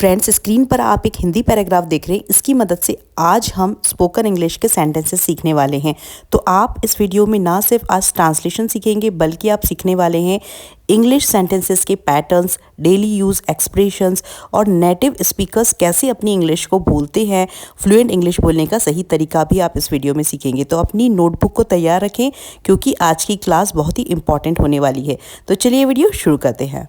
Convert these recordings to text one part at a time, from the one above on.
Friends, screen पर आप एक हिंदी पैराग्राफ देख रहे हैं। इसकी मदद से आज हम स्पोकन इंग्लिश के सेंटेंसेस सीखने वाले हैं। तो आप इस वीडियो में ना सिर्फ आज ट्रांसलेशन सीखेंगे बल्कि आप सीखने वाले हैं इंग्लिश सेंटेंसेस के पैटर्न्स, डेली यूज़ एक्सप्रेशंस और नेटिव स्पीकर्स कैसे अपनी इंग्लिश को बोलते हैं। फ्लुएंट इंग्लिश बोलने का सही तरीका भी आप इस वीडियो में सीखेंगे। तो अपनी नोटबुक को तैयार रखें क्योंकि आज की क्लास बहुत ही इंपॉर्टेंट होने वाली है। तो चलिए वीडियो शुरू करते हैं।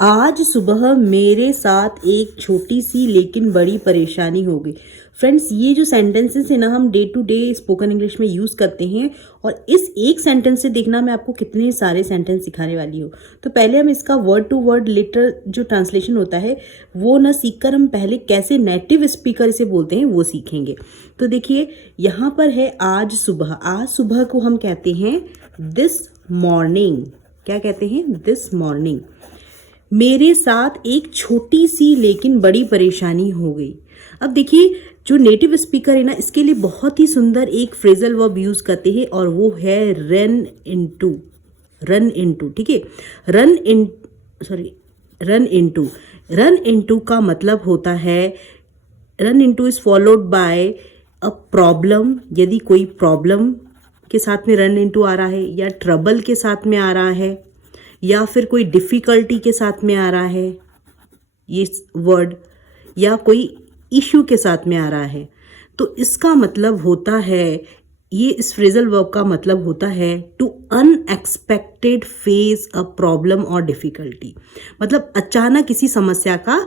आज सुबह मेरे साथ एक छोटी सी लेकिन बड़ी परेशानी हो गई। फ्रेंड्स, ये जो सेंटेंसेस है ना, हम day to day spoken English में यूज़ करते हैं और इस एक सेंटेंस से देखना मैं आपको कितने सारे सेंटेंस सिखाने वाली हूँ। तो पहले हम इसका वर्ड टू वर्ड लिटर जो ट्रांसलेशन होता है वो ना सीखकर हम पहले कैसे नेटिव स्पीकर इसे बोलते हैं वो सीखेंगे। तो देखिए, यहाँ पर है आज सुबह। आज सुबह को हम कहते हैं दिस मॉर्निंग। क्या कहते हैं? This morning. मेरे साथ एक छोटी सी लेकिन बड़ी परेशानी हो गई। अब देखिए, जो नेटिव स्पीकर है ना, इसके लिए बहुत ही सुंदर एक फ्रेजल वर्ब यूज़ करते हैं और वो है रन इनटू। रन इनटू, ठीक है। रन इनटू का मतलब होता है, run into is followed by a problem. यदि कोई प्रॉब्लम के साथ में रन इनटू आ रहा है, या ट्रबल के साथ में आ रहा है, या फिर कोई डिफ़िकल्टी के साथ में आ रहा है ये वर्ड, या कोई इश्यू के साथ में आ रहा है, तो इसका मतलब होता है, ये इस फ्रेजल वर्ब का मतलब होता है to unexpected face a problem और डिफ़िकल्टी। मतलब अचानक किसी समस्या का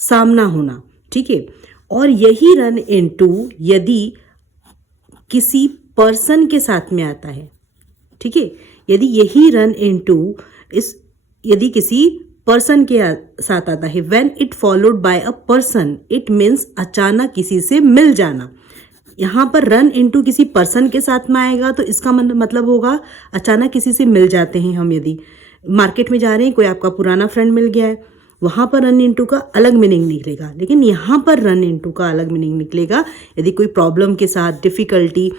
सामना होना, ठीक है। और यही रन इनटू यदि किसी पर्सन के साथ में आता है, ठीक है। यदि यही रन इनटू यदि किसी पर्सन के साथ आता है, when it followed by a person, it means अचानक किसी से मिल जाना। यहाँ पर रन इनटू किसी पर्सन के साथ में आएगा तो इसका मतलब होगा अचानक किसी से मिल जाते हैं हम। यदि मार्केट में जा रहे हैं, कोई आपका पुराना फ्रेंड मिल गया है, वहाँ पर रन इनटू का अलग मीनिंग निकलेगा, लेकिन यहाँ पर रन इनटू का अलग मीनिंग निकलेगा यदि कोई प्रॉब्लम के साथ, डिफ़िकल्टी,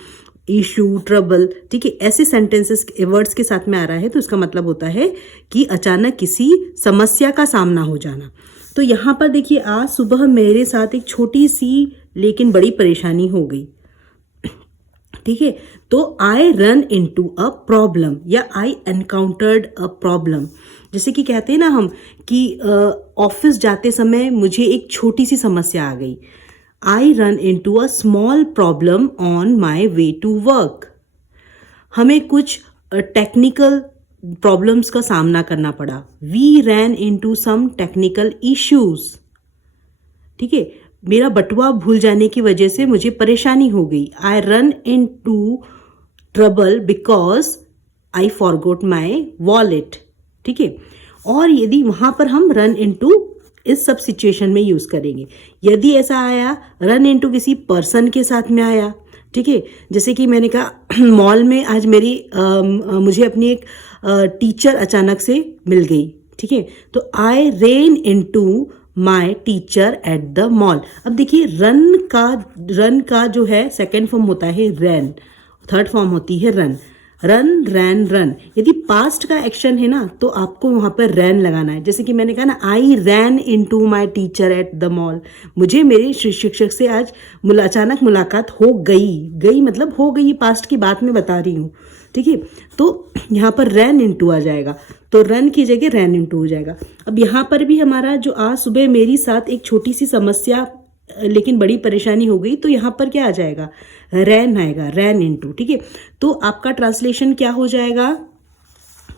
इशू, ट्रबल, ठीक है, ऐसे सेंटेंसेस वर्ड्स के साथ में आ रहा है तो इसका मतलब होता है कि अचानक किसी समस्या का सामना हो जाना। तो यहाँ पर देखिए, आज सुबह मेरे साथ एक छोटी सी लेकिन बड़ी परेशानी हो गई, ठीक है। तो I run into a problem या आई एनकाउंटर्ड अ प्रॉब्लम। जैसे कि कहते हैं ना हम कि ऑफिस जाते समय मुझे एक छोटी सी समस्या आ गई। I run into a small problem on my way to work. हमें कुछ टेक्निकल प्रॉब्लम्स का सामना करना पड़ा। We ran into some technical issues. ठीक है, मेरा बटुआ भूल जाने की वजह से मुझे परेशानी हो गई। I run into trouble because I forgot my wallet. ठीक है। और यदि वहाँ पर हम run into इस सब सिचुएशन में यूज़ करेंगे। यदि ऐसा आया, रन इनटू किसी पर्सन के साथ में आया, ठीक है। जैसे कि मैंने कहा मॉल में आज मुझे अपनी एक टीचर अचानक से मिल गई, ठीक है। तो I ran into my teacher at the mall. अब देखिए, रन का जो है सेकेंड फॉर्म होता है रैन, थर्ड फॉर्म होती है रन। रन, रैन, रन। यदि पास्ट का एक्शन है ना तो आपको वहाँ पर रैन लगाना है। जैसे कि मैंने कहा ना, I ran into my teacher at the mall. मुझे मेरे शिक्षक से आज अचानक मुलाकात हो गई मतलब हो गई, पास्ट की बात मैं बता रही हूँ, ठीक है। तो यहाँ पर रैन इनटू आ जाएगा, तो रन की जगह रैन इनटू हो जाएगा। अब यहाँ पर भी हमारा जो आज सुबह मेरी साथ एक छोटी सी समस्या लेकिन बड़ी परेशानी हो गई, तो यहाँ पर क्या आ जाएगा? रैन आएगा, रैन इनटू, ठीक है। तो आपका ट्रांसलेशन क्या हो जाएगा?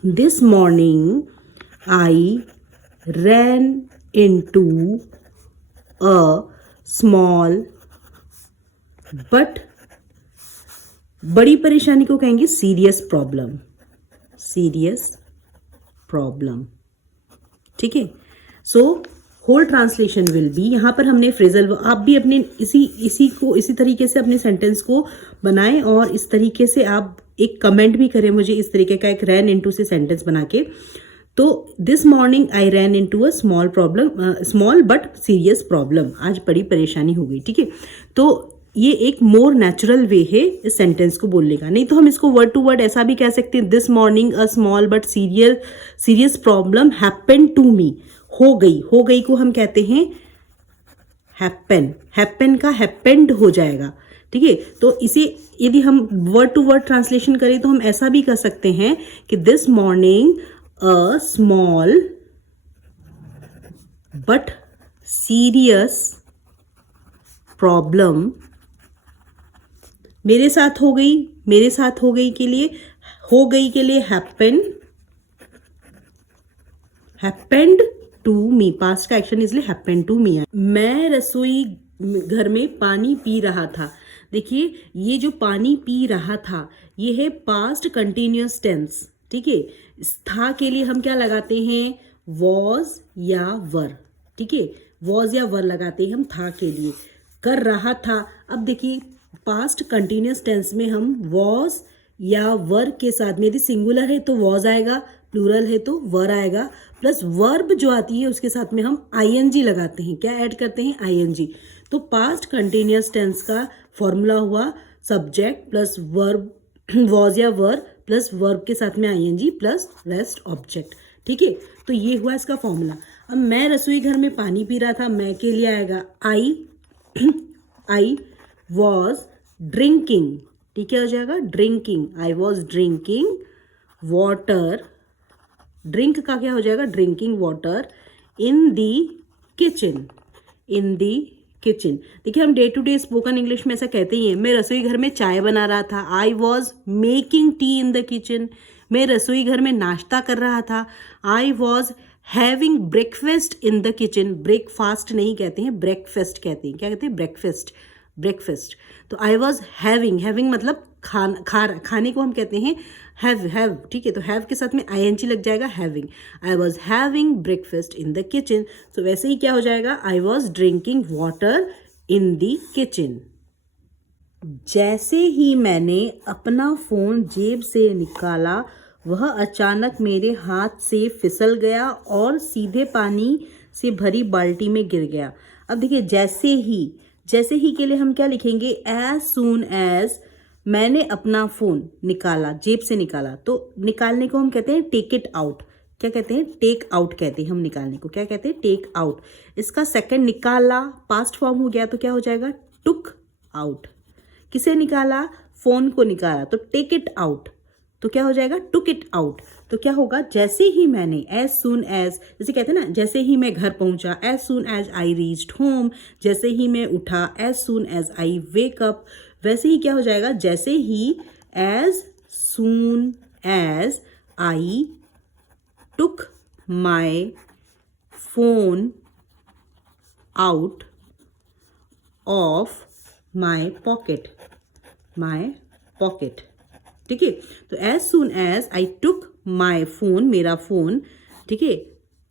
This morning I ran into a small but, बड़ी परेशानी को कहेंगे सीरियस प्रॉब्लम, सीरियस प्रॉब्लम, ठीक है। So whole translation will be, यहाँ पर हमने फ्रेजल, आप भी अपने इसी तरीके से अपने सेंटेंस को बनाएं और इस तरीके से आप एक कमेंट भी करें मुझे इस तरीके का एक रैन इनटू से सेंटेंस बना के। तो this morning I ran into a small problem, small but serious problem. आज बड़ी परेशानी हो गई, ठीक है। तो ये एक मोर नेचुरल वे है इस सेंटेंस को बोलने का। नहीं तो हम इसको वर्ड टू वर्ड ऐसा भी कह सकते हैं, this morning a small but serious problem happened to me. हो गई को हम कहते हैं हैपन, हैपन का हैपेंड हो जाएगा, ठीक है। तो इसे यदि हम वर्ड टू वर्ड ट्रांसलेशन करें तो हम ऐसा भी कर सकते हैं कि this morning a small but serious problem मेरे साथ हो गई, मेरे साथ हो गई के लिए, हो गई के लिए हैपेंड टू मी, पास्ट का एक्शन इसलिए हैपेंड टू मी है। मैं रसोई घर में पानी पी रहा था। देखिए ये जो पानी पी रहा था ये है पास्ट कंटिन्यूअस टेंस, ठीक है। था के लिए हम क्या लगाते हैं, वॉज या वर, ठीक है। वॉज या वर लगाते हैं हम था के लिए। कर रहा था, अब देखिए पास्ट कंटिन्यूअस टेंस में हम वॉज या वर के साथ में, यदि सिंगुलर है तो वॉज आएगा, प्लूरल है तो वर आएगा, प्लस वर्ब जो आती है उसके साथ में हम आईएनजी लगाते हैं। क्या ऐड करते हैं, आईएनजी। तो पास्ट कंटिन्यूअस टेंस का फॉर्मूला हुआ सब्जेक्ट प्लस वर्ब, वॉज या वर प्लस वर्ब के साथ में आईएनजी प्लस रेस्ट ऑब्जेक्ट, ठीक है। तो ये हुआ इसका फॉर्मूला। अब मैं रसोई घर में पानी पी रहा था, मैं के लिए आएगा आई वॉज ड्रिंकिंग, ठीक है, हो जाएगा drinking, I was drinking water, drink का क्या हो जाएगा, drinking water in the kitchen, in the kitchen. देखिए हम day to day spoken English में ऐसा कहते ही हैं, मैं रसोई घर में चाय बना रहा था, I was making tea in the kitchen. मैं रसोई घर में नाश्ता कर रहा था, I was having breakfast in the kitchen. Breakfast नहीं कहते हैं, ब्रेकफास्ट कहते हैं। क्या कहते हैं, ब्रेकफास्ट, ब्रेकफास्ट। तो आई वॉज हैविंग, हैविंग मतलब खाने को हम कहते हैं हैव, ठीक है। तो हैव के साथ में आईएनजी लग जाएगा, having. I was having breakfast in the kitchen. तो वैसे ही क्या हो जाएगा, आई was drinking water in the kitchen. जैसे ही मैंने अपना फ़ोन जेब से निकाला वह अचानक मेरे हाथ से फिसल गया और सीधे पानी से भरी बाल्टी में गिर गया। अब देखिए जैसे ही के लिए हम क्या लिखेंगे, एज सून एज मैंने अपना फ़ोन निकाला, जेब से निकाला। तो निकालने को हम कहते हैं टेक इट आउट। क्या कहते हैं, टेक आउट कहते हैं हम निकालने को। क्या कहते हैं, टेक आउट। इसका सेकंड निकाला पास्ट फॉर्म हो गया तो क्या हो जाएगा, टुक आउट। किसे निकाला, फ़ोन को निकाला, तो टेक इट आउट तो क्या हो जाएगा, टुक इट आउट। तो क्या होगा, जैसे ही मैंने, एज सून एज, जैसे कहते हैं ना, जैसे ही मैं घर पहुंचा, as soon as I reached home. जैसे ही मैं उठा, as soon as I wake up. वैसे ही क्या हो जाएगा, जैसे ही, as soon as I took my phone out of my pocket, ठीक है। तो as soon as I took my phone, मेरा फोन, ठीक है,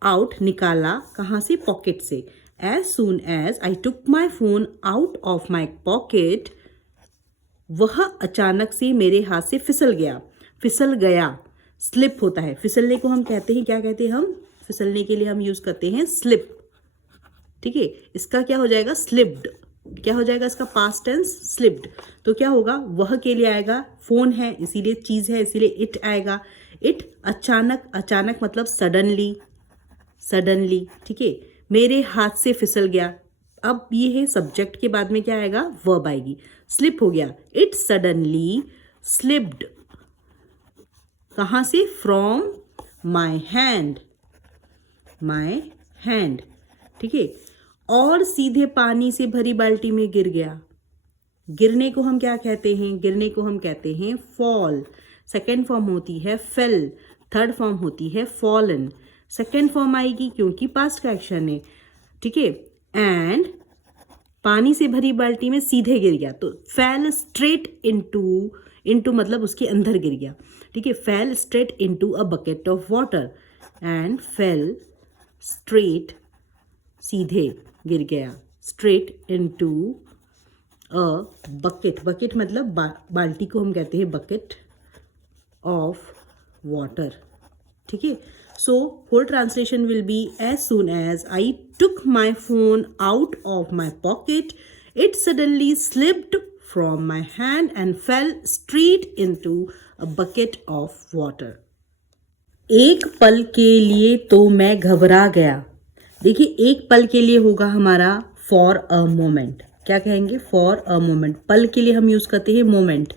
आउट निकाला, कहाँ से, पॉकेट से। As soon as I took my phone out of my pocket, वह अचानक से मेरे हाथ से फिसल गया, स्लिप होता है। फिसलने को हम कहते हैं, क्या कहते हैं हम, फिसलने के लिए हम यूज करते हैं स्लिप, ठीक है। इसका क्या हो जाएगा, स्लिप्ड। क्या हो जाएगा इसका पास्ट टेंस, स्लिप्ड। तो क्या होगा, वह के लिए आएगा, फोन है इसीलिए, चीज है इसीलिए इट आएगा। इट अचानक मतलब सडनली, ठीक है, मेरे हाथ से फिसल गया। अब ये है सब्जेक्ट के बाद में क्या आएगा, वर्ब आएगी। स्लिप हो गया, इट सडनली स्लिप्ड, कहाँ से, फ्रॉम माई हैंड, ठीक है। और सीधे पानी से भरी बाल्टी में गिर गया। गिरने को हम क्या कहते हैं, गिरने को हम कहते हैं फॉल। सेकेंड फॉर्म होती है फेल, थर्ड फॉर्म होती है फॉलन। सेकेंड फॉर्म आएगी क्योंकि पास्ट का एक्शन है, ठीक है। एंड पानी से भरी बाल्टी में सीधे गिर गया, तो फेल स्ट्रेट इनटू मतलब उसके अंदर गिर गया, ठीक है। Fail straight into a bucket of water, and fell straight, सीधे गिर गया, स्ट्रेट इनटू अ बकेट मतलब बाल्टी को हम कहते हैं बकेट ऑफ वाटर, ठीक है। So whole translation will be, as soon as I took my phone out of my pocket, it suddenly slipped from my hand and fell straight into a bucket of water. एक पल के लिए तो मैं घबरा गया। देखिए एक पल के लिए होगा हमारा फॉर अ मोमेंट। क्या कहेंगे? For a moment. पल के लिए हम यूज करते हैं मोमेंट।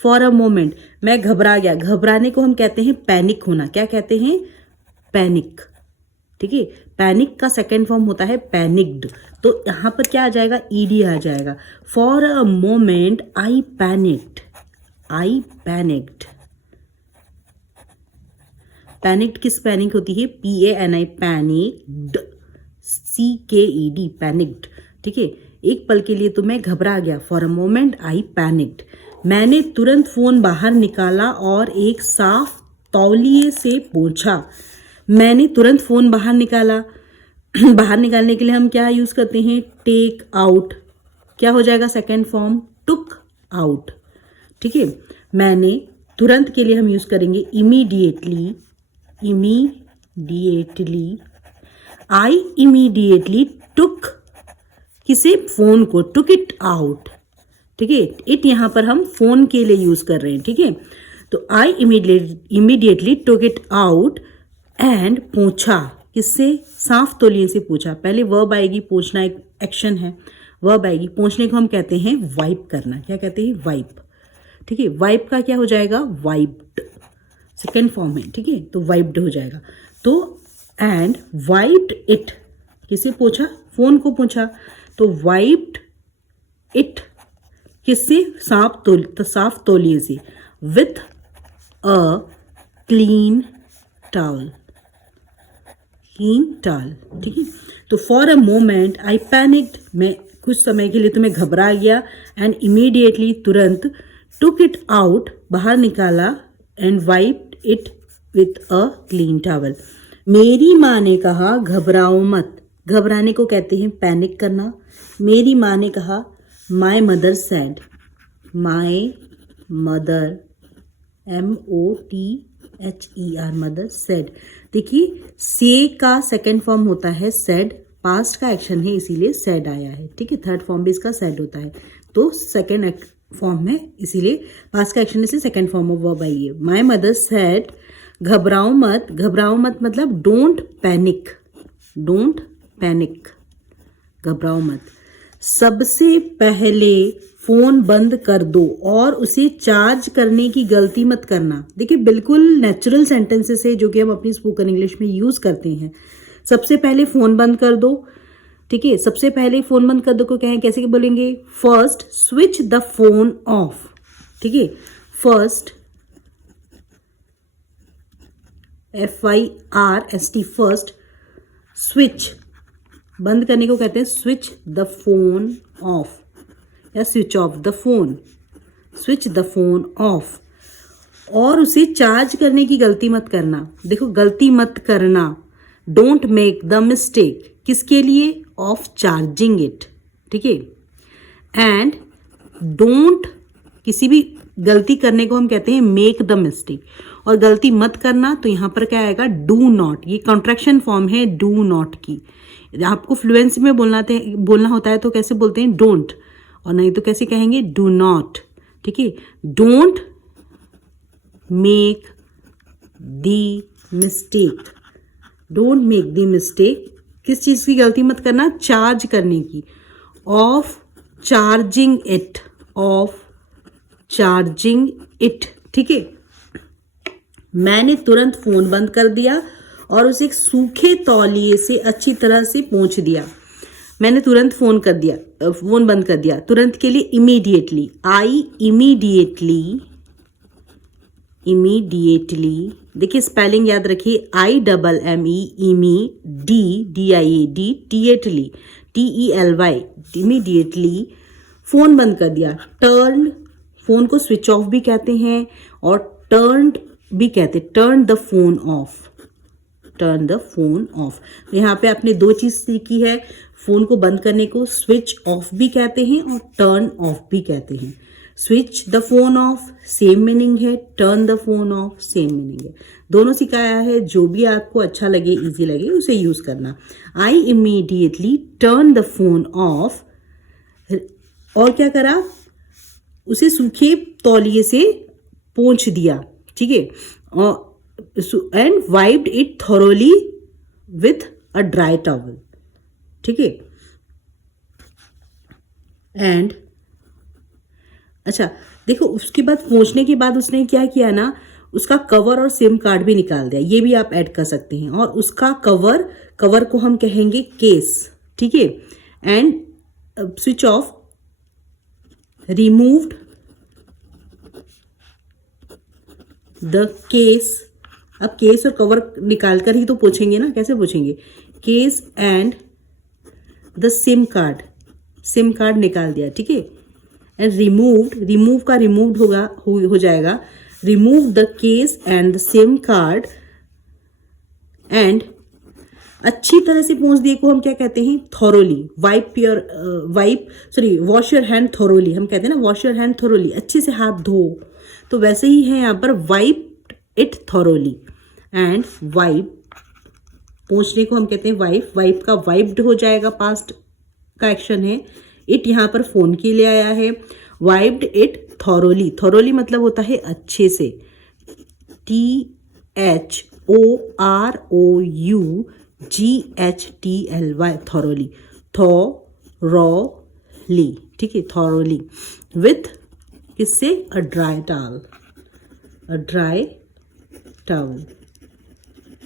फॉर अ मोमेंट मैं घबरा गया, घबराने को हम कहते हैं पैनिक होना। क्या कहते हैं? पैनिक। ठीक है, पैनिक का सेकेंड फॉर्म होता है पैनिक्ड। तो यहां पर क्या आ जाएगा? ईडी आ जाएगा। For a moment I panicked. I panicked. Panicked किस पैनिक होती है? PANI panicked, CKED panicked. ठीक है, एक पल के लिए तो मैं घबरा गया। For a moment I panicked. मैंने तुरंत फोन बाहर निकाला और एक साफ तौलिए से पोंछा। मैंने तुरंत फोन बाहर निकाला। बाहर निकालने के लिए हम क्या यूज करते हैं? Take out. क्या हो जाएगा? Second form took out. ठीक है, मैंने तुरंत के लिए हम यूज करेंगे immediately. Immediately, I immediately took किसे? फोन को। Took it out. ठीक है, इट यहां पर हम फोन के लिए यूज कर रहे हैं। ठीक है, तो आई immediately took it out and पोंछा। किससे? साफ तौलिए से पूछा। पहले वर्ब आएगी, पोंछना एक एक्शन है, वर्ब आएगी। पोंछने को हम कहते हैं वाइप करना। क्या कहते हैं? वाइप। ठीक है, वाइप का क्या हो जाएगा? वाइप्ड, सेकेंड फॉर्म है। ठीक है, तो वाइप्ड हो जाएगा। तो एंड वाइप्ड इट, किसे पोंछा? फोन को पोंछा। तो वाइप्ड इट किससे? साफ तौलिए से। With a clean towel. Clean towel. ठीक है, तो for a moment I panicked, मैं कुछ समय के लिए तो मैं घबरा गया। एंड इमीडिएटली तुरंत, टुक इट आउट बाहर निकाला, and wiped it with a clean towel. मेरी माँ ने कहा घबराओ मत। घबराने को कहते हैं पैनिक करना। मेरी माँ ने कहा, my mother sad. My mother, MOTHER, mother said. देखिए, से का सेकेंड फॉर्म होता है सेड। पास्ट का एक्शन है इसीलिए सेड आया है। ठीक है, थर्ड फॉर्म भी इसका सेड होता है। तो सेकेंड फॉर्म है इसीलिए पास्ट का एक्शन इसलिए सेकेंड फॉर्म ऑफ वर्ब आई है। माई मदर सेड घबराओ मत। घबराओ मत मतलब डोंट पैनिक। डोंट पैनिक, घबराओ मत। सबसे पहले फोन बंद कर दो और उसे चार्ज करने की गलती मत करना। देखिए, बिल्कुल नेचुरल सेंटेंसेस है जो कि हम अपनी स्पोकन इंग्लिश में यूज करते हैं। सबसे पहले फोन बंद कर दो। ठीक है, सबसे पहले फोन बंद कर दो को कहें, कैसे बोलेंगे? First switch the phone of. ठीक है, फर्स्ट FIRST, फर्स्ट। स्विच बंद करने को कहते हैं स्विच द फोन ऑफ या switch off the phone. Switch the phone of. और उसे चार्ज करने की गलती मत करना। देखो, गलती मत करना। डोंट मेक द मिस्टेक, किसके लिए? Of charging it. ठीक है, एंड डोंट, किसी भी गलती करने को हम कहते हैं मेक द मिस्टेक। और गलती मत करना, तो यहां पर क्या आएगा? Do not. ये कॉन्ट्रैक्शन फॉर्म है डू नॉट की। आपको फ्लुएंसी में बोलना होता है तो कैसे बोलते हैं? डोंट। और नहीं तो कैसे कहेंगे? Do not. ठीक है, don't make the mistake. Don't make the mistake, किस चीज की गलती मत करना? चार्ज करने की। Of charging it. Of charging it. ठीक है, मैंने तुरंत फोन बंद कर दिया और उसे एक सूखे तौलिए से अच्छी तरह से पोंछ दिया। मैंने तुरंत फोन बंद कर दिया। तुरंत के लिए इमीडिएटली। I immediately. देखिए, स्पेलिंग याद रखिए। IMME, DIAD, इमीडिएटली फोन बंद कर दिया। टर्न, फोन को स्विच ऑफ भी कहते हैं और टर्न्ड भी कहते हैं। Turn the phone of. Turn the phone of. यहाँ पे आपने दो चीज सीखी है। फोन को बंद करने को स्विच ऑफ भी कहते हैं और टर्न ऑफ भी कहते हैं। Switch the phone off same meaning है, turn the phone off same meaning है। दोनों सिखाया है, जो भी आपको अच्छा लगे, इजी लगे, उसे यूज करना। I immediately turn the phone of. और क्या करा? उसे सूखे तौलिए से पोंछ दिया। ठीक है, और and wiped it thoroughly with a dry towel. ठीक है, एंड अच्छा देखो, उसके बाद पहुंचने के बाद उसने क्या किया ना, उसका कवर और सिम कार्ड भी निकाल दिया, ये भी आप ऐड कर सकते हैं। और उसका कवर को हम कहेंगे केस, ठीक है। And switch off, removed the case. अब केस और कवर निकाल कर ही तो पूछेंगे ना, कैसे पूछेंगे, case and the SIM card निकाल दिया, ठीक है। एंड रिमूव का रिमूव्ड होगा, हो जाएगा, remove the case and the SIM card. And अच्छी तरह से पहुंच दिए को हम क्या कहते हैं, thoroughly. Wash your hand thoroughly, हम कहते हैं ना वॉश योर हैंड थॉरोली, अच्छे से हाथ धो। तो वैसे ही है यहाँ पर, wipe it thoroughly. And wipe, पहुंचने को हम कहते हैं वाइप का वाइप्ड हो जाएगा, पास्ट का एक्शन है। इट यहाँ पर फोन के लिए आया है, वाइप्ड इट थॉरोली मतलब होता है अच्छे से, THOROUGHTLY, थॉरोली, ठीक है, थॉरोली। विथ किससे, अ ड्राई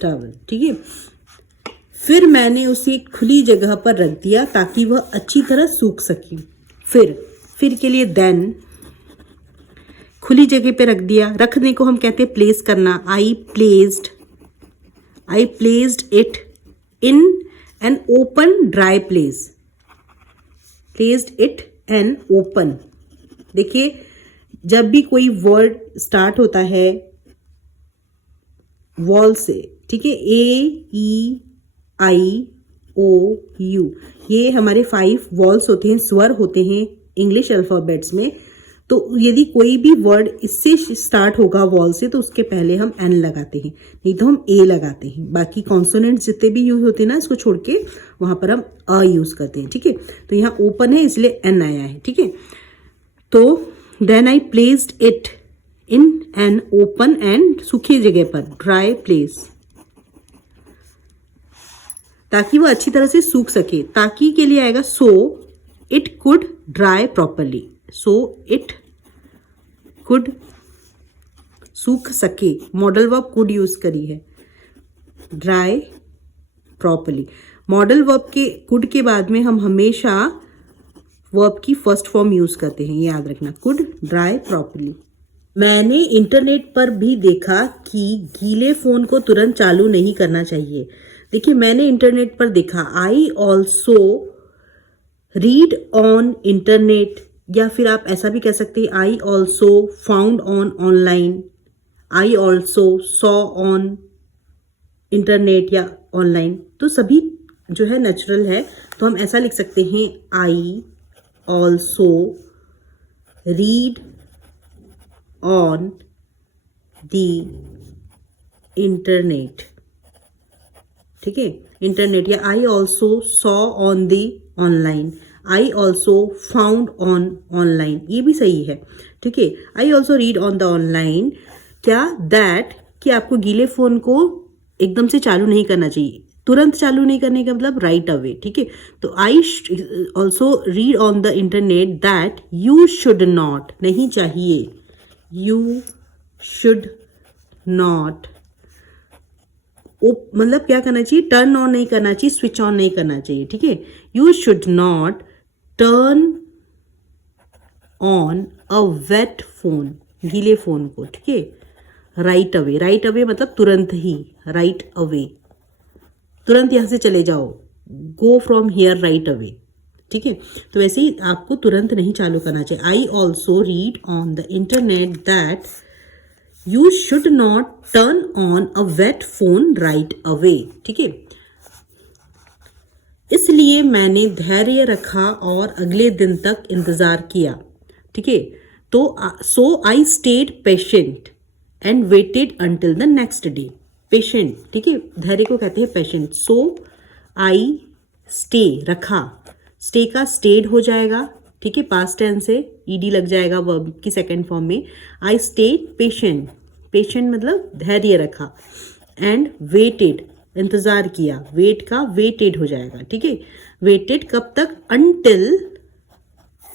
टावल, ठीक है। फिर मैंने उसे एक खुली जगह पर रख दिया ताकि वह अच्छी तरह सूख सके। फिर के लिए देन, खुली जगह पे रख दिया, रखने को हम कहते हैं प्लेस करना। I placed it in an open dry place, placed it an open. देखिए, जब भी कोई वर्ड स्टार्ट होता है वॉल से, ठीक है, AEIOU, ये हमारे 5 वॉल्स होते हैं, स्वर होते हैं इंग्लिश अल्फाबेट्स में। तो यदि कोई भी वर्ड इससे स्टार्ट होगा वॉल से, तो उसके पहले हम एन लगाते हैं, नहीं तो हम ए लगाते हैं। बाकी कॉन्सोनेंट जितने भी यूज होते हैं ना, इसको छोड़ के वहां पर हम अ यूज करते हैं, ठीक है। तो यहाँ ओपन है इसलिए एन आया है, ठीक है। तो then I placed it in an open and, सूखी जगह पर, ड्राई प्लेस, ताकि वो अच्छी तरह से सूख सके। ताकि के लिए आएगा so it could dry properly, so it could, सूख सके, मॉडल वर्ब कुड यूज करी है, ड्राई प्रॉपरली। मॉडल वर्ब के कुड के बाद में हम हमेशा वर्ब की फर्स्ट फॉर्म यूज करते हैं, याद रखना, कुड ड्राई प्रॉपरली। मैंने इंटरनेट पर भी देखा कि गीले फोन को तुरंत चालू नहीं करना चाहिए। देखिए, मैंने इंटरनेट पर देखा, आई ऑल्सो रीड ऑन इंटरनेट, या फिर आप ऐसा भी कह सकते हैं, I also found on online, I also saw on internet या ऑनलाइन। तो सभी जो है नेचुरल है, तो हम ऐसा लिख सकते हैं, आई also read on the internet, ठीक है, इंटरनेट। या I also saw on the online, I also found on online, ये भी सही है, ठीक है। आई also read on the online, क्या, दैट, कि आपको गीले फोन को एकदम से चालू नहीं करना चाहिए, तुरंत चालू नहीं करने का मतलब राइट अवे, ठीक है। तो आई also read on the internet that you should not, नहीं चाहिए, यू शुड नॉट, मतलब क्या करना चाहिए, टर्न ऑन नहीं करना चाहिए, स्विच ऑन नहीं करना चाहिए, ठीक है। You should not turn on a wet phone, गीले फोन को, ठीक है। राइट अवे मतलब तुरंत ही, राइट अवे, तुरंत यहां से चले जाओ, go from here right away, ठीक है। तो वैसे ही आपको तुरंत नहीं चालू करना चाहिए। I also read on the internet that you should not turn on a wet phone right away, ठीक है। इसलिए मैंने धैर्य रखा और अगले दिन तक इंतजार किया, ठीक है। तो so I stayed patient and waited until the next day, patient, ठीक है, धैर्य को कहते हैं पेशेंट। सो आई स्टे, रखा, स्टे का स्टेड हो जाएगा, ठीक है, पास्ट टेंस से ईडी लग जाएगा वर्ब की सेकंड फॉर्म में। आई स्टेड पेशेंट, पेशेंट मतलब धैर्य रखा, एंड वेटेड, इंतजार किया, वेट का वेटेड हो जाएगा, ठीक है। वेटेड कब तक, until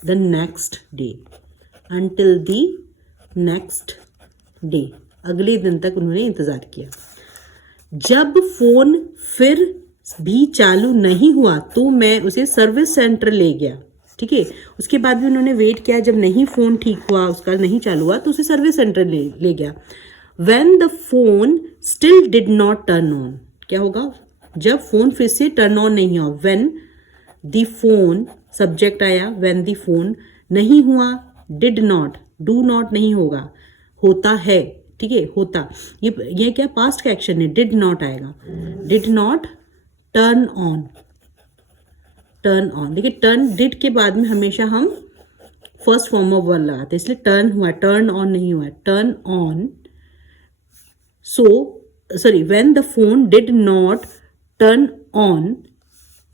the next day, until the next day, अगले दिन तक उन्होंने इंतज़ार किया। जब फ़ोन फिर भी चालू नहीं हुआ तो मैं उसे सर्विस सेंटर ले गया, ठीक है। उसके बाद भी उन्होंने वेट किया, जब नहीं फ़ोन ठीक हुआ, उसका नहीं चालू हुआ तो उसे सर्विस सेंटर ले गया। When the phone still did not turn on, क्या होगा? जब फ़ोन फिर से टर्न ऑन नहीं हुआ। When the phone, सब्जेक्ट आया, when the phone नहीं हुआ, did not, do not नहीं होगा, होता है, ठीक है, होता। ये क्या पास्ट का एक्शन है, did not आएगा, did not turn on, turn on. देखिए टर्न डिड के बाद में हमेशा हम फर्स्ट फॉर्म ऑफ वर्ब लगाते हैं, इसलिए टर्न हुआ, टर्न ऑन नहीं हुआ, turn on. So sorry, when the phone did not turn on,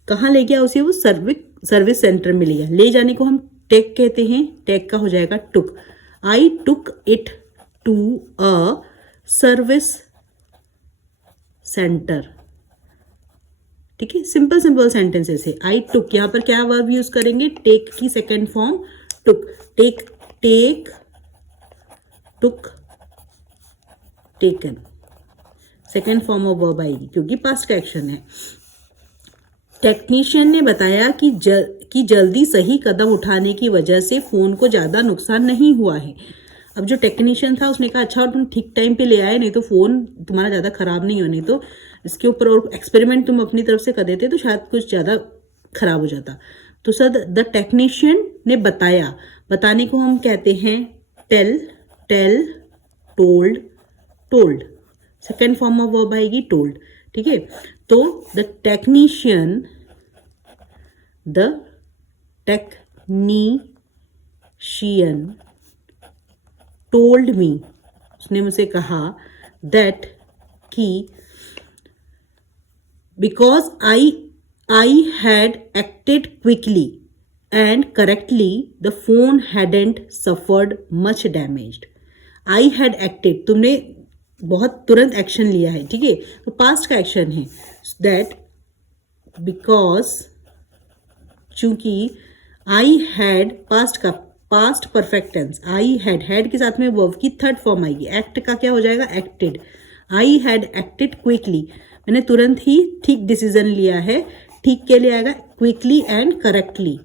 कहाँ ले गया उसे? वो सर्विस सेंटर में ले गया। ले जाने को हम टेक कहते हैं, टेक का हो जाएगा took. I took it to a service centre, ठीक है। सिंपल सेंटेंसेस है। आई टुक, यहाँ पर क्या वर्ब यूज करेंगे? टेक की second form took, take, took, taken, second form of verb आएगी क्योंकि पास्ट का एक्शन है। टेक्नीशियन ने बताया कि जल्दी सही कदम उठाने की वजह से फ़ोन को ज़्यादा नुकसान नहीं हुआ है। अब जो टेक्नीशियन था उसने कहा अच्छा तुम ठीक टाइम पे ले आए, नहीं तो फ़ोन तुम्हारा ज़्यादा ख़राब नहीं हो, नहीं तो इसके ऊपर और एक्सपेरिमेंट तुम अपनी तरफ से कर देते तो शायद कुछ ज़्यादा ख़राब हो जाता। तो सर द टेक्नीशियन ने बताया, बताने को हम कहते हैं tell, told, second form of verb आएगी टोल्ड, ठीक है। तो द टेक्नीशियन टोल्ड मी, उसने मुझे कहा दैट कि because I had acted quickly and correctly the phone hadn't suffered much damaged. I had acted, तुमने बहुत तुरंत एक्शन लिया है, ठीक है, तो पास्ट का एक्शन है। दैट बिकॉज, चूंकि आई हैड, पास्ट का past perfect tense, I had के साथ में वर्ब की थर्ड फॉर्म आएगी। एक्ट का क्या हो जाएगा? Acted. I had acted quickly, मैंने तुरंत ही ठीक डिसीजन लिया है, ठीक के लिए आएगा quickly and correctly.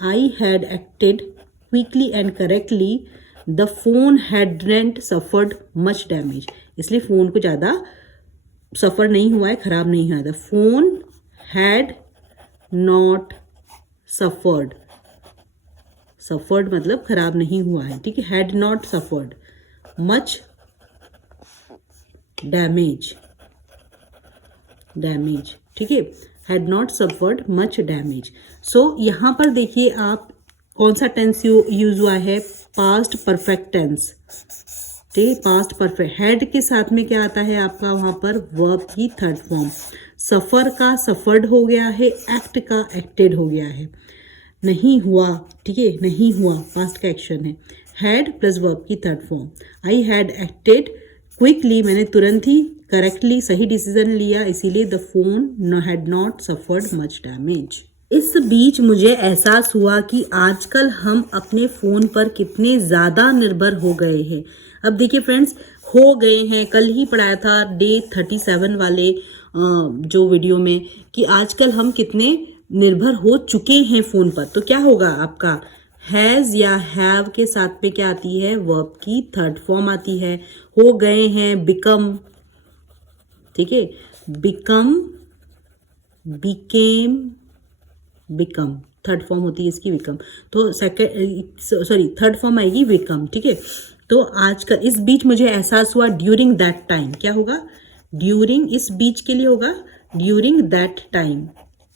I had acted quickly and correctly, the phone hadn't suffered much damage, इसलिए फ़ोन को ज़्यादा सफ़र नहीं हुआ है, ख़राब नहीं हुआ। The phone had not suffered, suffered मतलब ख़राब नहीं हुआ है, ठीक है। Had not suffered much damage, ठीक है, had not suffered much damage. So यहाँ पर देखिए आप कौन सा टेंस यूज हुआ है? पास्ट परफेक्ट टेंस, ठीक है, पास्ट परफेक्ट। हैड के साथ में क्या आता है आपका वहाँ पर? वर्ब की थर्ड फॉर्म। सफ़र का सफर्ड हो गया है, एक्ट का एक्टेड हो गया है। नहीं हुआ, ठीक है, नहीं हुआ पास्ट का एक्शन है। हैड प्लस वर्ब की third form. I had acted quickly, मैंने तुरंत ही करेक्टली सही डिसीजन लिया, इसीलिए the phone had not suffered much damage. इस बीच मुझे एहसास हुआ कि आजकल हम अपने फ़ोन पर कितने ज़्यादा निर्भर हो गए हैं। अब देखिए फ्रेंड्स, हो गए हैं, कल ही पढ़ाया था डे 37 वाले जो वीडियो में, कि आजकल हम कितने निर्भर हो चुके हैं फ़ोन पर। तो क्या होगा आपका? हैज़ या हैव के साथ में क्या आती है? वर्ब की थर्ड फॉर्म आती है। हो गए हैं, बिकम, ठीक है, become, became, become, third form होती है इसकी बिकम। तो थर्ड फॉर्म आएगी बिकम, ठीक है। तो आज का इस बीच मुझे एहसास हुआ, ड्यूरिंग दैट टाइम, क्या होगा? ड्यूरिंग, इस बीच के लिए होगा ड्यूरिंग दैट टाइम,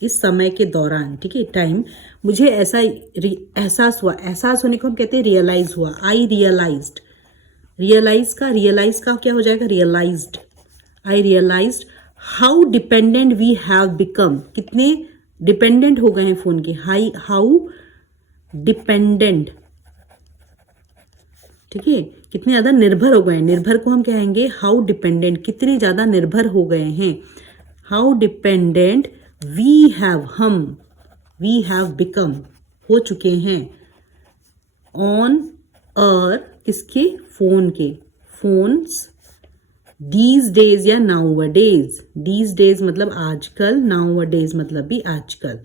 इस समय के दौरान, ठीक है, टाइम। मुझे ऐसा एहसास हुआ, एहसास होने को हम कहते हैं रियलाइज हुआ। आई रियलाइज्ड, रियलाइज का क्या हो जाएगा? Realised. I realised how dependent we have become, कितने डिपेंडेंट हो गए हैं फ़ोन के। हाउ डिपेंडेंट, ठीक है, कितने ज़्यादा निर्भर हो गए हैं। निर्भर को हम कहेंगे हाउ डिपेंडेंट, कितने ज़्यादा निर्भर हो गए हैं। हाउ डिपेंडेंट वी हैव, हम, वी हैव बिकम, हो चुके हैं। ऑन अर किसके, फोन के, फोन्स, दीज डेज या नाउअडेज, दीज डेज मतलब आजकल, नाउअडेज मतलब भी आजकल।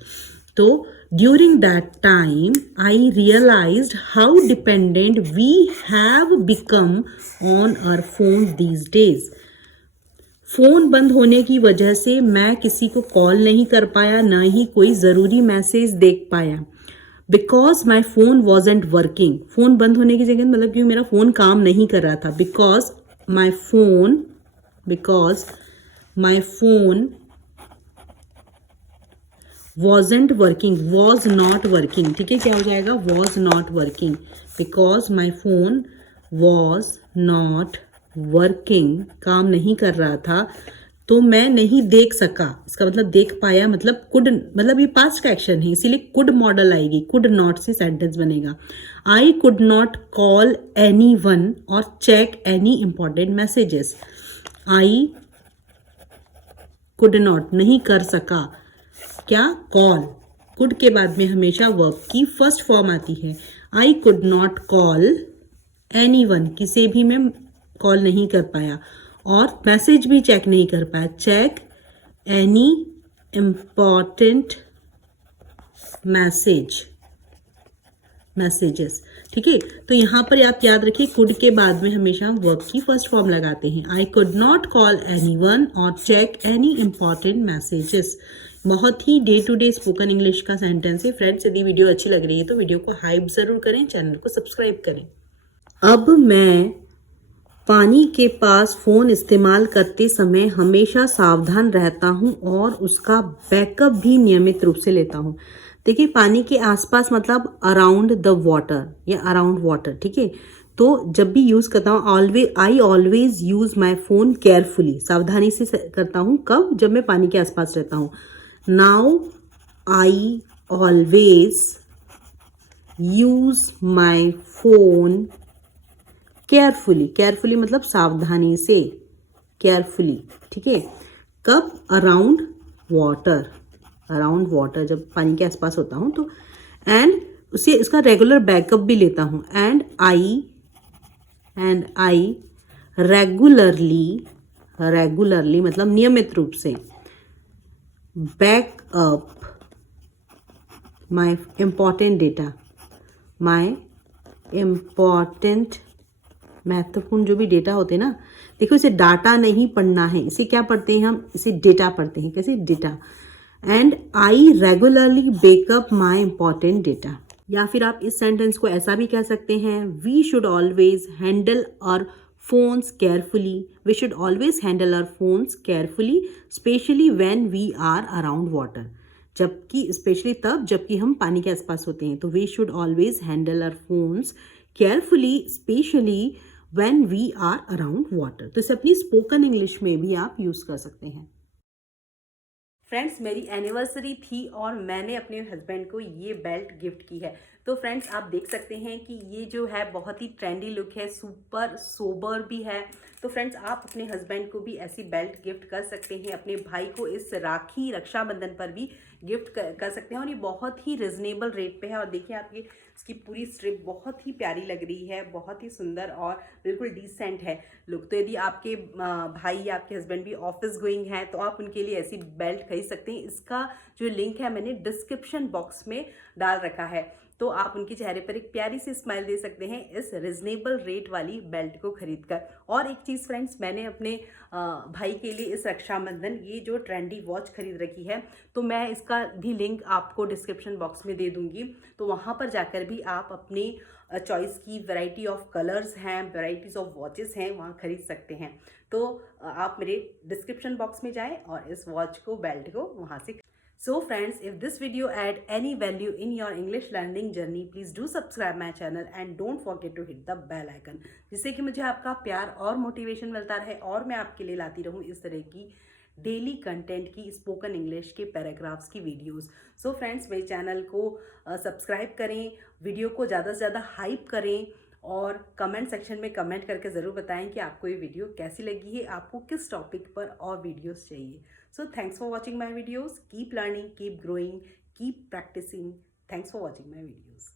तो during that time I realised how dependent we have become on our phone these days. Phone बंद होने की वजह से मैं किसी को कॉल नहीं कर पाया, ना ही कोई ज़रूरी मैसेज देख पाया। Because my phone wasn't working, phone बंद होने की जगह मतलब क्यों, मेरा फोन काम नहीं कर रहा था। Because my phone wasn't working, was not working, ठीक है, क्या हो जाएगा, was not working. Because my phone was not working, काम नहीं कर रहा था, तो मैं नहीं देख सका। इसका मतलब देख पाया मतलब कुड, मतलब ये पास्ट का एक्शन है, इसीलिए कुड मॉडल आएगी, कुड नॉट से सेंटेंस बनेगा। I could not call anyone or check any important messages. I could not, नहीं कर सका, क्या, कॉल, कुड के बाद में हमेशा वर्ब की फर्स्ट फॉर्म आती है। आई could not call any one, किसी भी मैं कॉल नहीं कर पाया, और मैसेज भी चेक नहीं कर पाया, चेक एनी इम्पॉर्टेंट मैसेजेस, ठीक है। तो यहाँ पर आप याद रखिए, कुड के बाद में हमेशा वर्ब की फर्स्ट फॉर्म लगाते हैं। I could not call anyone or check any important messages. बहुत ही day to day spoken English का सेंटेंस है। फ्रेंड्स, यदि वीडियो अच्छी लग रही है तो वीडियो को हाइप ज़रूर करें, चैनल को सब्सक्राइब करें। अब मैं पानी के पास फ़ोन इस्तेमाल करते समय हमेशा सावधान रहता हूँ और उसका बैकअप भी नियमित रूप से लेता हूँ। देखिए, पानी के आसपास मतलब अराउंड द वाटर या अराउंड वाटर, ठीक है। तो जब भी यूज़ करता हूँ, I always use my phone carefully, सावधानी से करता हूँ। कब, जब मैं पानी के आसपास रहता हूँ। Now I always use my phone carefully, carefully मतलब सावधानी से, केयरफुली, ठीक है। कब, अराउंड वाटर, अराउंड वाटर, जब पानी के आसपास होता हूँ तो। एंड उसे इसका रेगुलर बैकअप भी लेता हूँ। एंड आई रेगुलरली मतलब नियमित रूप से, बैकअप माई इम्पॉर्टेंट डेटा, माई इम्पॉर्टेंट, महत्वपूर्ण जो भी डेटा होते हैं ना, देखो इसे डाटा नहीं पढ़ना है, इसे क्या पढ़ते हैं हम, इसे डेटा पढ़ते हैं। कैसे, data. And I regularly backup my important data. या फिर आप इस सेंटेंस को ऐसा भी कह सकते हैं, we should always handle our phones carefully, we should always handle our phones carefully specially when we are around water, जबकि स्पेशली तब जबकि हम पानी के आसपास होते हैं। तो we should always handle our phones carefully specially when we are around water. तो इसे अपनी स्पोकन इंग्लिश में भी आप यूज़ कर सकते हैं। फ्रेंड्स, मेरी एनिवर्सरी थी और मैंने अपने हस्बैंड को ये बेल्ट गिफ्ट की है। तो फ्रेंड्स, आप देख सकते हैं कि ये जो है बहुत ही ट्रेंडी लुक है, सुपर सोबर भी है। तो फ्रेंड्स, आप अपने हस्बैंड को भी ऐसी बेल्ट गिफ्ट कर सकते हैं, अपने भाई को इस राखी रक्षाबंधन पर भी गिफ्ट कर सकते हैं। और ये बहुत ही रिजनेबल रेट पे है। और देखिए, आपकी इसकी पूरी स्ट्रिप बहुत ही प्यारी लग रही है, बहुत ही सुंदर और बिल्कुल डिसेंट है लुक। तो यदि आपके भाई या आपके हस्बैंड भी ऑफिस गोइंग हैं तो आप उनके लिए ऐसी बेल्ट खरीद सकते हैं। इसका जो लिंक है मैंने डिस्क्रिप्शन बॉक्स में डाल रखा है, तो आप उनके चेहरे पर एक प्यारी सी स्माइल दे सकते हैं इस रिजनेबल रेट वाली बेल्ट को खरीद कर। और एक चीज़ फ्रेंड्स, मैंने अपने भाई के लिए इस रक्षाबंधन ये जो ट्रेंडी वॉच खरीद रखी है, तो मैं इसका भी लिंक आपको डिस्क्रिप्शन बॉक्स में दे दूंगी। तो वहाँ पर जाकर भी आप अपनी चॉइस की वैरायटी ऑफ कलर्स हैं, वैराइटीज़ ऑफ वॉचेस हैं, वहाँ खरीद सकते हैं। तो आप मेरे डिस्क्रिप्शन बॉक्स में जाएं और इस वॉच को, बेल्ट को वहाँ से। So friends, if this video add any value in your English learning journey, please do subscribe my channel and don't forget to hit the bell icon, जिससे कि मुझे आपका प्यार और मोटिवेशन मिलता रहे और मैं आपके लिए लाती रहूँ इस तरह की डेली कंटेंट की स्पोकन इंग्लिश के पैराग्राफ्स की वीडियोस। सो फ्रेंड्स, मेरे चैनल को सब्सक्राइब करें, वीडियो को ज़्यादा से ज़्यादा हाइप करें और कमेंट सेक्शन में कमेंट करके ज़रूर बताएं कि आपको ये वीडियो कैसी लगी है, आपको किस टॉपिक पर और वीडियोस चाहिए। So thanks for watching my videos. Keep learning, keep growing, keep practicing. Thanks for watching my videos.